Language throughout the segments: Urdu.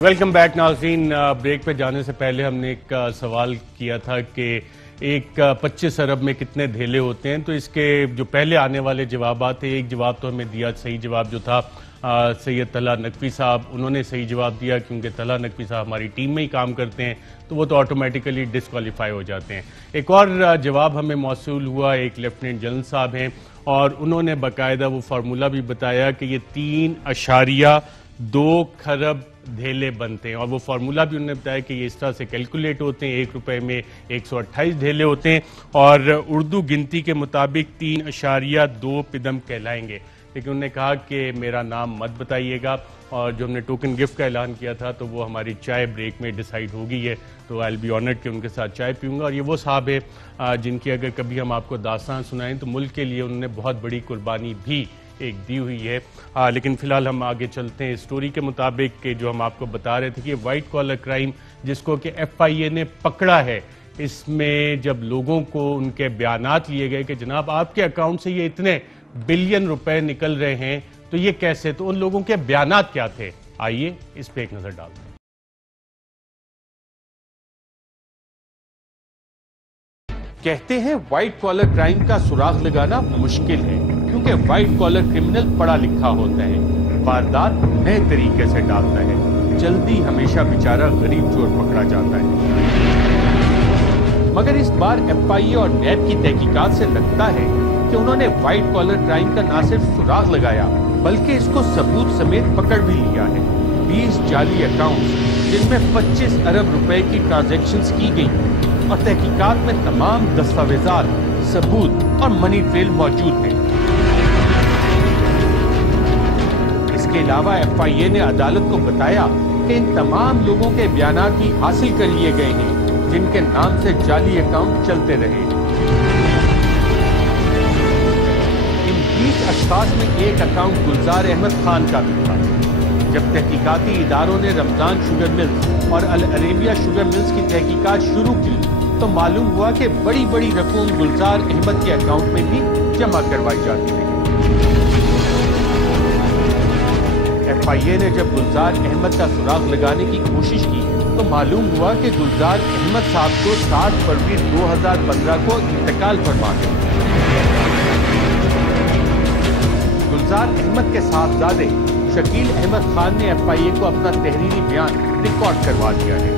ویلکم بیک ناظرین. بریک پہ جانے سے پہلے ہم نے ایک سوال کیا تھا کہ ایک 25 ارب میں کتنے دھیلے ہوتے ہیں. تو اس کے جو پہلے آنے والے جوابات تھے، ایک جواب تو ہمیں دیا، صحیح جواب جو تھا سید طلحہ نقوی صاحب، انہوں نے صحیح جواب دیا کیونکہ طلحہ نقوی صاحب ہماری ٹیم میں ہی کام کرتے ہیں تو وہ تو آٹومیٹیکلی ڈسکوالیفائی ہو جاتے ہیں. ایک اور جواب ہمیں موصول ہوا، ایک لیفٹیننٹ جنرل صاحب ہیں اور انہوں نے باقاعدہ وہ فارمولہ بھی بتایا کہ یہ 3.2 کھرب دھیلے بنتے ہیں، اور وہ فارمولہ بھی انہوں نے بتایا کہ یہ اس طرح سے کیلکولیٹ ہوتے ہیں. 1 روپے میں 128 دھیلے ہوتے ہیں اور اردو گنتی کے مطابق 3.2 پدم کہلائیں گے. لیکن انہوں نے کہا کہ میرا نام مت بتائیے گا، اور جو ہم نے ٹوکن گفٹ کا اعلان کیا تھا تو وہ ہماری چائے بریک میں ڈیسائیڈ ہو گئی ہے. تو آئی بی آنرڈ کہ ان کے ساتھ چائے پیوں گا. اور یہ وہ صاحب ہے جن کی اگر کبھی ہم آپ کو داستان سنائیں تو ملک کے لیے انہوں نے بہت بڑی قربانی بھی ایک دی ہوئی ہے. لیکن فی الحال ہم آگے چلتے ہیں اسٹوری کے مطابق کہ جو ہم آپ کو بتا رہے تھے کہ وائٹ کالر کرائم جس کو کہ ایف آئی اے نے پکڑا ہے، اس میں جب لوگوں کو ان کے بیانات لیے گئے کہ جناب آپ کے اکاؤنٹ سے یہ اتنے بلین روپے نکل رہے ہیں تو یہ کیسے، تو ان لوگوں کے بیانات کیا تھے، آئیے اس پہ ایک نظر ڈالتے ہیں. کہتے ہیں وائٹ کالر کرائم کا سراغ لگانا مشکل ہے کیونکہ وائٹ کالر کرمنل پڑھا لکھا ہوتا ہے، واردات نئے طریقے سے ڈالتا ہے، جلدی ہمیشہ بیچارہ غریب چور پکڑا جاتا ہے. مگر اس بار ایف آئی اے اور نیب کی تحقیقات سے لگتا ہے کہ انہوں نے وائٹ کالر کرائم کا نہ صرف سراغ لگایا بلکہ اس کو ثبوت سمیت پکڑ بھی لیا ہے. 20 جعلی اکاؤنٹس جن میں 25 ارب روپے کی ٹرانزیکشنز کی گئی اور تحقیقات میں تمام دستاویزات، ثبوت اور منی ٹریل موجود ہیں. اس کے علاوہ ایف آئی اے نے عدالت کو بتایا کہ ان تمام لوگوں کے بیانات بھی حاصل کر لیے گئے ہیں جن کے نام سے جعلی اکاؤنٹ چلتے رہے. ان 20 اشخاص میں ایک اکاؤنٹ گلزار احمد خان کا بھی تھا. جب تحقیقاتی اداروں نے رمضان شوگر ملز اور العریبیہ شوگر ملز کی تحقیقات شروع کی تو معلوم ہوا کہ بڑی بڑی رقم گلزار احمد کے اکاؤنٹ میں بھی جمع کروائی جاتی رہی. ایف آئی اے نے جب گلزار احمد کا سراغ لگانے کی کوشش کی تو معلوم ہوا کہ گلزار احمد صاحب کو 7 فروری 2015 کو انتقال فرما گیا. گلزار احمد کے صاحبزادے شکیل احمد خان نے ایف آئی اے کو اپنا تحریری بیان ریکارڈ کروا دیا ہے.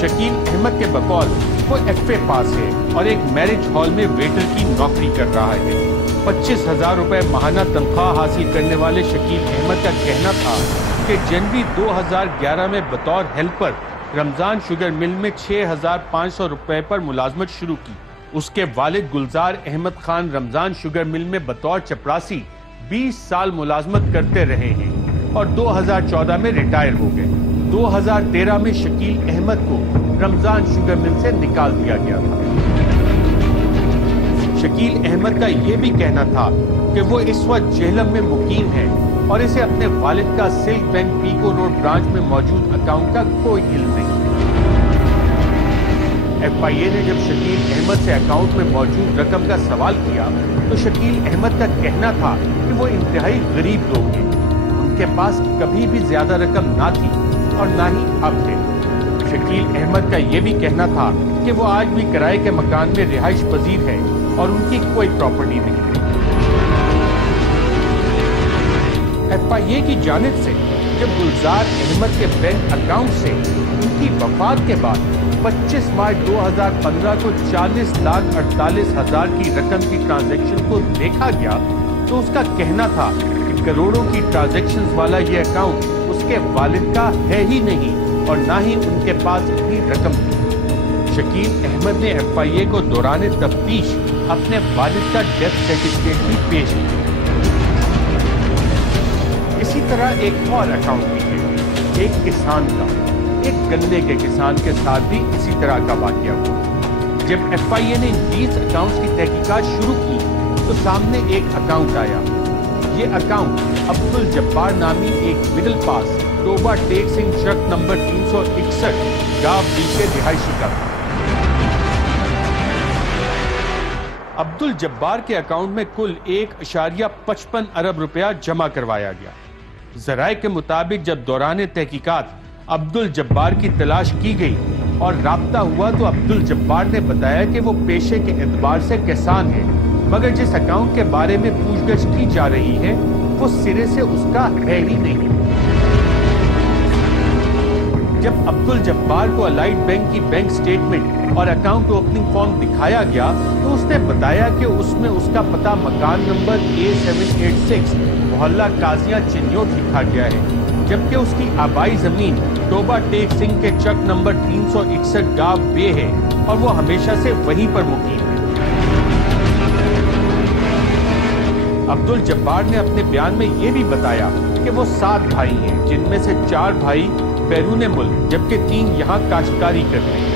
شکیل احمد کے بقول وہ ایف اے پاس ہے اور ایک میرج ہال میں ویٹر کی نوکری کر رہا ہے. 25,000 روپے ماہانہ تنخواہ حاصل کرنے والے شکیل احمد کا کہنا تھا کہ جنوری 2011 میں بطور ہیلپر رمضان شوگر مل میں 6,500 روپے پر ملازمت شروع کی. اس کے والد گلزار احمد خان رمضان شوگر مل میں بطور چپراسی 20 سال ملازمت کرتے رہے ہیں اور 2014 میں ریٹائر ہو گئے. 2013 میں شکیل احمد کو رمضان شوگر مل سے نکال دیا گیا تھا. شکیل احمد کا یہ بھی کہنا تھا کہ وہ اس وقت جہلم میں مقیم ہے اور اسے اپنے والد کا silk bank pico road branch میں موجود اکاؤنٹ کا کوئی علم نہیں. ایف آئی اے نے جب شکیل احمد سے اکاؤنٹ میں موجود رقم کا سوال کیا تو شکیل احمد کا کہنا تھا کہ وہ انتہائی غریب لوگ ہیں، ان کے پاس کبھی بھی زیادہ رقم نہ تھی اور نہ ہی اب ہے. شکیل احمد کا یہ بھی کہنا تھا کہ وہ آج بھی کرائے کے مکان میں رہائش پذیر ہے اور ان کی کوئی پراپرٹی نہیں ہے. ایف آئی اے کی جانب سے جب گلزار احمد کے بینک اکاؤنٹ سے ان کی وفات کے بعد 25 مارچ 2015 کو 40,48,000 کی رقم کی ٹرانزیکشن کو دیکھا گیا تو اس کا کہنا تھا کہ کروڑوں کی ٹرانزیکشنز والا یہ اکاؤنٹ اس کے والد کا ہے ہی نہیں اور نہ ہی ان کے پاس اتنی رقم تھی. شکیل احمد نے ایف آئی اے کو دوران تفتیش اپنے والد کا ڈیتھ سرٹیفکیٹ بھی پیش کیا. اسی طرح ایک اور اکاؤنٹ بھی ہے، ایک کسان کا، ایک گنے کے کسان کے ساتھ بھی اسی طرح کا واقعہ ہوا. جب ایف آئی اے نے 20 اکاؤنٹس کی تحقیقات شروع کی تو سامنے ایک اکاؤنٹ آیا. یہ اکاؤنٹ عبد الجبار نامی ایک مڈل پاس ٹوبہ ٹیک سنگھ شرک نمبر 361 گاو ڈی کے رہائشی کا تھا. عبد الجبار کے اکاؤنٹ میں کل 1.55 ارب روپیہ جمع کروایا گیا. ذرائع کے مطابق جب دوران تحقیقات عبدالجبار کی تلاش کی گئی اور رابطہ ہوا تو عبدالجبار نے بتایا کہ وہ پیشے کے اعتبار سے کسان ہے، مگر جس اکاؤنٹ کے بارے میں پوچھ گچھ کی جا رہی ہے وہ سرے سے اس کا ہے ہی نہیں۔ جب عبدالجبار کو الائٹ بینک کی بینک سٹیٹمنٹ اور اکاؤنٹ اوپننگ فارم دکھایا گیا تو اس نے بتایا کہ اس میں اس کا پتہ مکان نمبر A786 محلہ قاضیاں چنیوٹ لکھا گیا ہے، جبکہ اس کی آبائی زمین ٹوبہ ٹیک سنگھ کے چک نمبر 361 گاو بے ہے اور وہ ہمیشہ سے وہیں پر مقیم ہے۔ عبدالجبار نے اپنے بیان میں یہ بھی بتایا کہ وہ 7 بھائی ہیں، جن میں سے 4 بھائی بیرون ملک جبکہ 3 یہاں کاشتکاری کرتے ہیں۔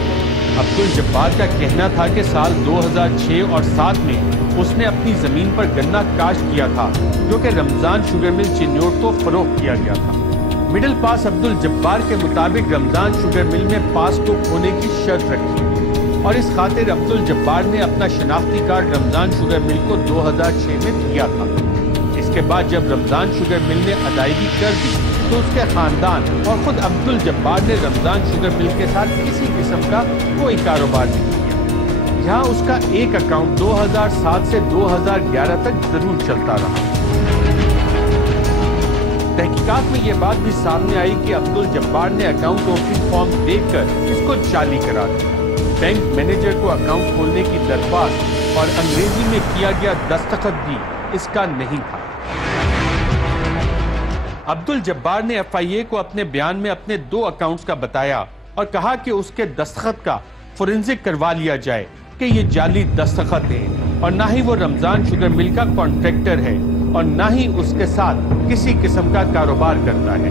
عبدالجبار کا کہنا تھا کہ سال 2006 اور 7 میں اس نے اپنی زمین پر گنا کاشت کیا تھا جو کہ رمضان شوگر مل چنیوٹ کو فروخت کیا گیا تھا۔ مڈل پاس عبدالجبار کے مطابق رمضان شوگر مل میں پاس بک ہونے کی شرط رکھی اور اس خاطر عبدالجبار نے اپنا شناختی کارڈ رمضان شوگر مل کو 2006 میں دیا تھا۔ اس کے بعد جب رمضان شوگر مل نے ادائیگی کر دی تو اس کے خاندان اور خود عبدالجبار نے رمضان شوگر مل کے ساتھ کسی قسم کا کوئی کاروبار نہیں کیا۔ یہاں اس کا ایک اکاؤنٹ 2007 سے 2011 تک ضرور چلتا رہا۔ تحقیقات میں یہ بات بھی سامنے آئی کہ عبدالجبار نے اکاؤنٹ اوپننگ فارم دیکھ کر اس کو جعلی قرار دیا۔ بینک مینیجر کو اکاؤنٹ کھولنے کی درخواست اور انگریزی میں کیا گیا دستخط بھی اس کا نہیں تھا۔ عبدالجبار نے FIA کو اپنے بیان میں اپنے 2 اکاؤنٹس کا بتایا اور کہا کہ اس کے دستخط کا فورنزک کروا لیا جائے کہ یہ جعلی دستخط ہے اور نہ ہی وہ رمضان شوگر مل کا کانٹریکٹر ہے اور نہ ہی اس کے ساتھ کسی قسم کا کاروبار کرتا ہے۔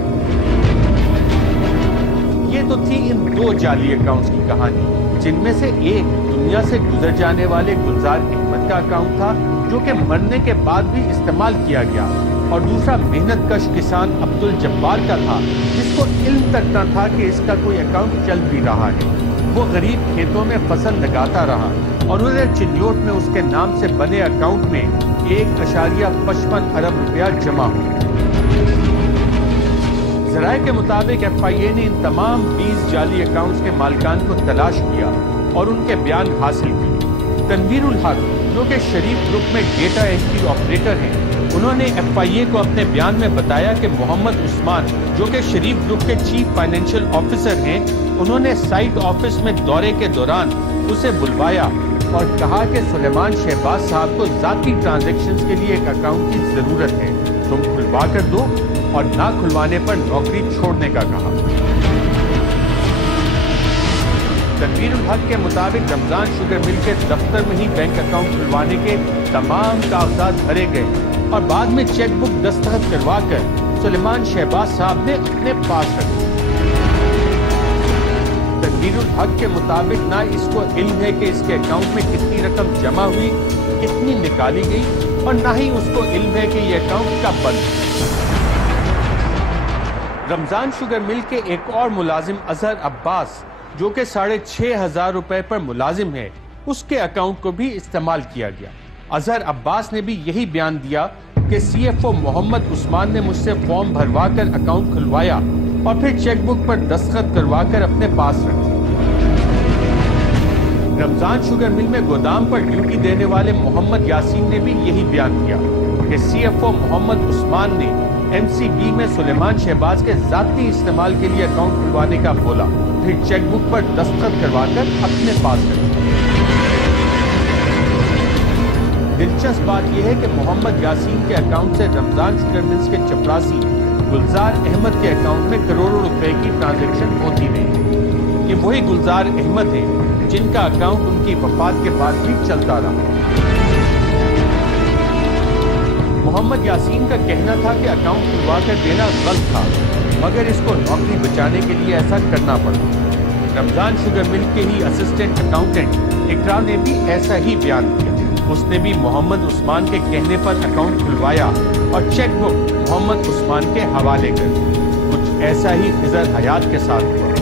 یہ تو تھی ان 2 جعلی اکاؤنٹس کی کہانی، جن میں سے ایک دنیا سے گزر جانے والے گلزار احمد کا اکاؤنٹ تھا جو کہ مرنے کے بعد بھی استعمال کیا گیا، اور دوسرا محنت کش کسان عبدالجبار کا تھا جس کو علم تک نہ تھا کہ اس کا کوئی اکاؤنٹ چل بھی رہا ہے۔ وہ غریب کھیتوں میں فصل لگاتا رہا اور انہیں چنیوٹ میں اس کے نام سے بنے اکاؤنٹ میں 1.55 ارب روپیہ جمع ہوا۔ ذرائع کے مطابق FIA نے ان تمام 20 جعلی اکاؤنٹس کے مالکان کو تلاش کیا اور ان کے بیان حاصل کیے۔ تنویر الحق جو کہ شریف گروپ میں ڈیٹا انٹری آپریٹر ہیں، انہوں نے FIA کو اپنے بیان میں بتایا کہ محمد عثمان جو کہ شریف گروپ کے چیف فائنینشل آفیسر ہیں، انہوں نے سائٹ آفس میں دورے کے دوران اسے بلوایا اور کہا کہ سلیمان شہباز صاحب کو ذاتی ٹرانزیکشنز کے لیے ایک اکاؤنٹ کی ضرورت ہے، تم کھلوا کر دو، اور نہ کھلوانے پر نوکری چھوڑنے کا کہا۔ تنویر الحق کے مطابق رمضان شوگر مل کے دفتر میں ہی بینک اکاؤنٹ کھلوانے کے تمام کاغذات بھرے گئے اور بعد میں چیک بک دستخط کروا کر سلیمان شہباز صاحب نے اپنے پاس رکھی۔ تنویر الحق کے مطابق نہ اس کو علم ہے کہ اس کے اکاؤنٹ میں کتنی رقم جمع ہوئی، کتنی نکالی گئی، اور نہ ہی اس کو علم ہے کہ یہ اکاؤنٹ کب بند ہے۔ رمضان شوگر مل کے ایک اور ملازم اظہر عباس جو کہ 6,500 روپے پر ملازم ہے، اس کے اکاؤنٹ کو بھی استعمال کیا گیا۔ اظہر عباس نے بھی یہی بیان دیا کہ CFO محمد عثمان نے مجھ سے فارم بھروا کر اکاؤنٹ کھلوایا اور پھر چیک بک پر دستخط کروا کر اپنے پاس رکھی۔ رمضان شوگر مل میں گودام پر ڈیوٹی دینے والے محمد یاسین نے بھی یہی بیان کیا کہ CFO محمد عثمان نے MCB میں سلیمان شہباز کے ذاتی استعمال کے لیے اکاؤنٹ کھلوانے کا بولا، پھر چیک بک پر دستخط کروا کر اپنے پاس رکھی۔ دلچسپ بات یہ ہے کہ محمد یاسین کے اکاؤنٹ سے رمضان شوگر ملز کے چپراسی گلزار احمد کے اکاؤنٹ میں کروڑوں روپے کی ٹرانزیکشن ہوتی رہی۔ یہ وہی گلزار احمد ہیں جن کا اکاؤنٹ ان کی وفات کے بعد بھی چلتا رہا۔ محمد یاسین کا کہنا تھا کہ اکاؤنٹ کھلوا کر دینا غلط تھا، مگر اس کو نوکری بچانے کے لیے ایسا کرنا پڑا۔ رمضان شوگر مل کے ہی اسسٹنٹ اکاؤنٹنٹ اقرا نے بھی ایسا ہی بیان کیا۔ اس نے بھی محمد عثمان کے کہنے پر اکاؤنٹ کھلوایا اور چیک بک محمد عثمان کے حوالے کر دی۔ کچھ ایسا ہی خضر حیات کے ساتھ ہوا،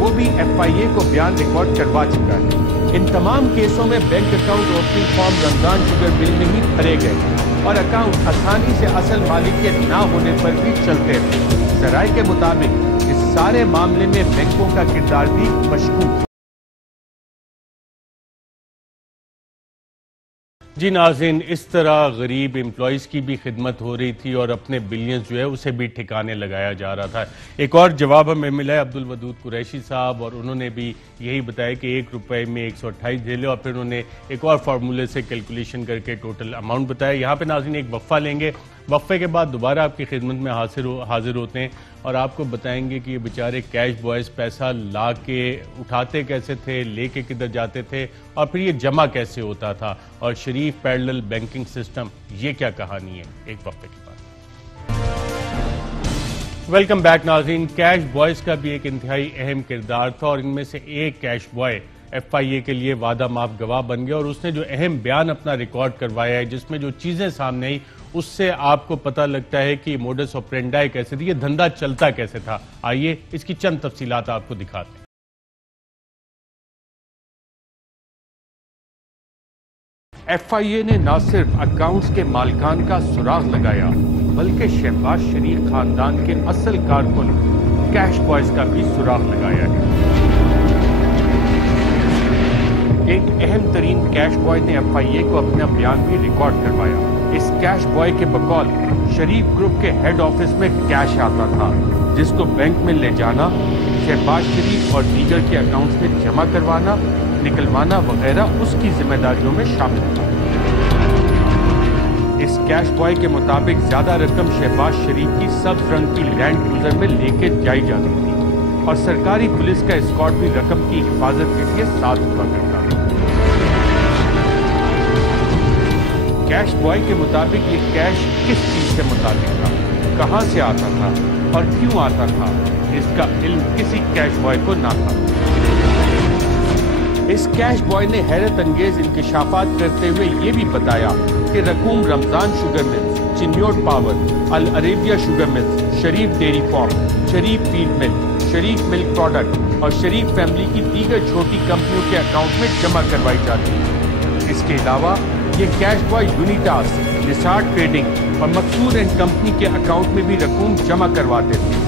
وہ بھی FIA کو بیان ریکارڈ کروا چکا ہے۔ ان تمام کیسوں میں بینک اکاؤنٹ اوپننگ فارم رمضان شوگر مل میں ہی بھرے گئے اور اکاؤنٹ آسانی سے اصل مالک کے نہ ہونے پر بھی چلتے رہے۔ ذرائع کے مطابق اس سارے معاملے میں بینکوں کا کردار بھی مشکوک ہے۔ جی ناظرین، اس طرح غریب امپلائیز کی بھی خدمت ہو رہی تھی اور اپنے بلینز جو ہے اسے بھی ٹھکانے لگایا جا رہا تھا۔ ایک اور جواب ہمیں ملا ہے عبدالودود قریشی صاحب، اور انہوں نے بھی یہی بتایا کہ 1 روپے میں 128 دھیلے، اور پھر انہوں نے ایک اور فارمولے سے کیلکولیشن کر کے ٹوٹل اماؤنٹ بتایا۔ یہاں پہ ناظرین ایک وقفہ لیں گے، وقفے کے بعد دوبارہ آپ کی خدمت میں حاضر ہوتے ہیں اور آپ کو بتائیں گے کہ یہ بیچارے کیش بوائز پیسہ لا کے اٹھاتے کیسے تھے، لے کے کدھر جاتے تھے، اور پھر یہ جمع کیسے ہوتا تھا، اور شریف پیرلل بینکنگ سسٹم یہ کیا کہانی ہے، ایک وقفے کے بعد۔ ویلکم بیک ناظرین۔ کیش بوائز کا بھی ایک انتہائی اہم کردار تھا، اور ان میں سے ایک کیش بوائے ایف آئی اے کے لیے وعدہ ماف گواہ بن گیا، اور اس نے جو اہم بیان اپنا ریکارڈ کروایا ہے جس میں جو چیزیں سامنے آئی اس سے آپ کو پتہ لگتا ہے کہ موڈس آپرینڈائی کیسے تھی، یہ دھندا چلتا کیسے تھا۔ آئیے اس کی چند تفصیلات آپ کو دکھاتے ہیں۔ ایف آئی اے نے نہ صرف اکاؤنٹس کے مالکان کا سراغ لگایا بلکہ شہباز شریف خاندان کے اصل کارکن کیش بوائز کا بھی سراغ لگایا ہے۔ ایک اہم ترین کیش بوائے نے ایف آئی اے کو اپنا بیان بھی ریکارڈ کروایا۔ اس کیش بوائے کے بقول شریف گروپ کے ہیڈ آفس میں کیش آتا تھا جس کو بینک میں لے جانا، شہباز شریف اور دیگر کے اکاؤنٹس میں جمع کروانا، نکلوانا وغیرہ اس کی ذمہ داریوں میں شامل تھا۔ اس کیش بوائے کے مطابق زیادہ رقم شہباز شریف کی سبز رنگ کی لینڈ کروزر میں لے کے جائی جاتی تھی، اور سرکاری پولیس کا اسکارٹ بھی رقم کی حفاظت کے لیے ساتھ ہوا کرتا تھا۔ کیش بوائے کے مطابق یہ کیش کس چیز سے متعلق تھا، کہاں سے آتا تھا اور کیوں آتا تھا، اس کا علم کسی کیش بوائے کو نہ تھا۔ اس کیش بوائے نے حیرت انگیز انکشافات کرتے ہوئے یہ بھی بتایا کہ رقوم Ramzan sugar mills, Chiniot power, Al Arabia sugar mills, Sharif dairy farm, Sharif feed mill, Sharif ملک پروڈکٹ اور شریف فیملی کی دیگر چھوٹی کمپنیوں کے اکاؤنٹ میں جمع کروائی جاتی ہے۔ اس کے علاوہ یہ کیش بوائے یونیٹاس، نثار ٹریڈنگ اور مقصود اینڈ کمپنی کے اکاؤنٹ میں بھی رقوم جمع کرواتے تھے۔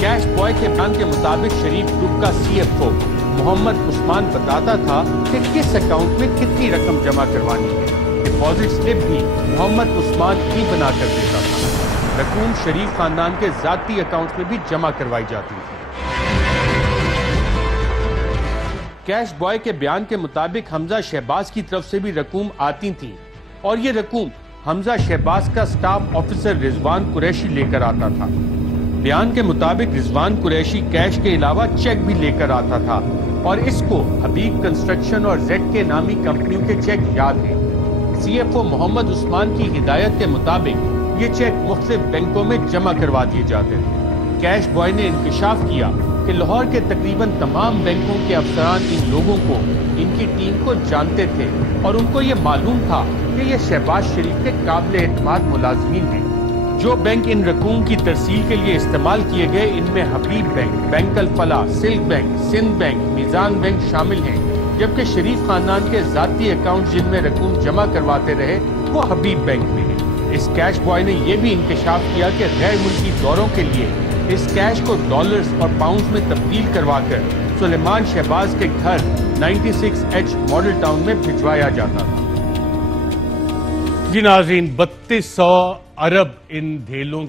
کیش بوائے کے بیان کے مطابق شریف گروپ کا C F O Muhammad Usman بتاتا تھا کہ کس اکاؤنٹ میں کتنی رقم جمع کروانی ہے۔ ڈپازٹ سلپ بھی محمد عثمان ہی بنا کر دیتا تھا۔ رقوم شریف خاندان کے ذاتی اکاؤنٹ میں بھی جمع کروائی جاتی تھی۔ کیش بوائے کے بیان کے مطابق حمزہ شہباز کی طرف سے بھی رقوم آتی تھی، اور یہ رقوم حمزہ شہباز کا سٹاف آفیسر رضوان قریشی لے کر آتا تھا۔ بیان کے مطابق رضوان قریشی کیش کے علاوہ چیک بھی لے کر آتا تھا، اور اس کو حبیب کنسٹرکشن اور زیڈ کے نامی کمپنیوں کے چیک یاد ہیں۔ C F O Muhammad Usman کی ہدایت کے مطابق یہ چیک مختلف بینکوں میں جمع کروا دیے جاتے تھے۔ کیش بوائے نے انکشاف کیا کہ لاہور کے تقریباً تمام بینکوں کے افسران ان لوگوں کو، ان کی ٹیم کو جانتے تھے، اور ان کو یہ معلوم تھا کہ یہ شہباز شریف کے قابل اعتماد ملازمین ہیں۔ جو بینک ان رقوم کی ترسیل کے لیے استعمال کیے گئے ان میں حبیب بینک، بینک الفلاح، سلک بینک، سندھ بینک، میزان بینک شامل ہیں، جبکہ شریف خاندان کے ذاتی اکاؤنٹ جن میں رقوم جمع کرواتے رہے وہ حبیب بینک میں ہیں۔ اس کیش بوائے نے یہ بھی انکشاف کیا کہ غیر ملکی دوروں کے لیے اس کیش کو ڈالرز اور پاؤنڈز میں تبدیل کروا کر سلیمان شہباز کے گھر 96H ماڈل ٹاؤن میں بھجوایا جاتا تھا۔ جی ناظرین، 3200 ارب ان دھیلوں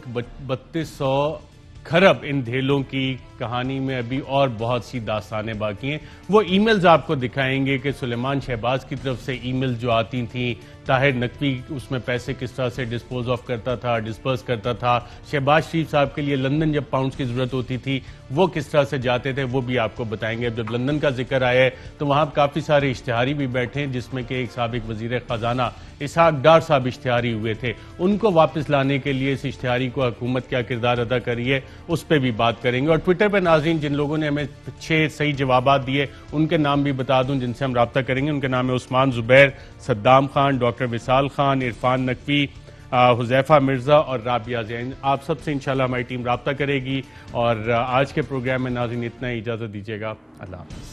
3200 کھرب ان دھیلوں کی کہانی میں ابھی اور بہت سی داستانیں باقی ہیں۔ وہ ای میلز آپ کو دکھائیں گے کہ سلیمان شہباز کی طرف سے ای میلز جو آتی تھیں، طاہر نقوی اس میں پیسے کس طرح سے ڈسپوز آف کرتا تھا، ڈسپرس کرتا تھا، شہباز شریف صاحب کے لیے لندن جب پاؤنڈز کی ضرورت ہوتی تھی وہ کس طرح سے جاتے تھے، وہ بھی آپ کو بتائیں گے۔ جب لندن کا ذکر آیا ہے تو وہاں کافی سارے اشتہاری بھی بیٹھے ہیں، جس میں کہ ایک سابق وزیر خزانہ اسحاق ڈار صاحب اشتہاری ہوئے تھے۔ ان کو واپس لانے کے لیے اس اشتہاری کو حکومت کیا کردار ادا کر رہی ہے اس پہ بھی بات کریں گے۔ اور ٹویٹر پہ ناظرین جن لوگوں نے ہمیں 6 صحیح جوابات دیے ان کے نام بھی بتا دوں جن سے ہم رابطہ کریں گے۔ ان کے نام ہے عثمان زبیر، صدام خان، ڈاکٹر وصال خان، عرفان نقوی، حذیفہ مرزا اور رابعہ زین۔ آپ سب سے انشاءاللہ ہماری ٹیم رابطہ کرے گی، اور آج کے پروگرام میں ناظرین اتنا ہی، اجازت دیجیے گا، اللہ حافظ۔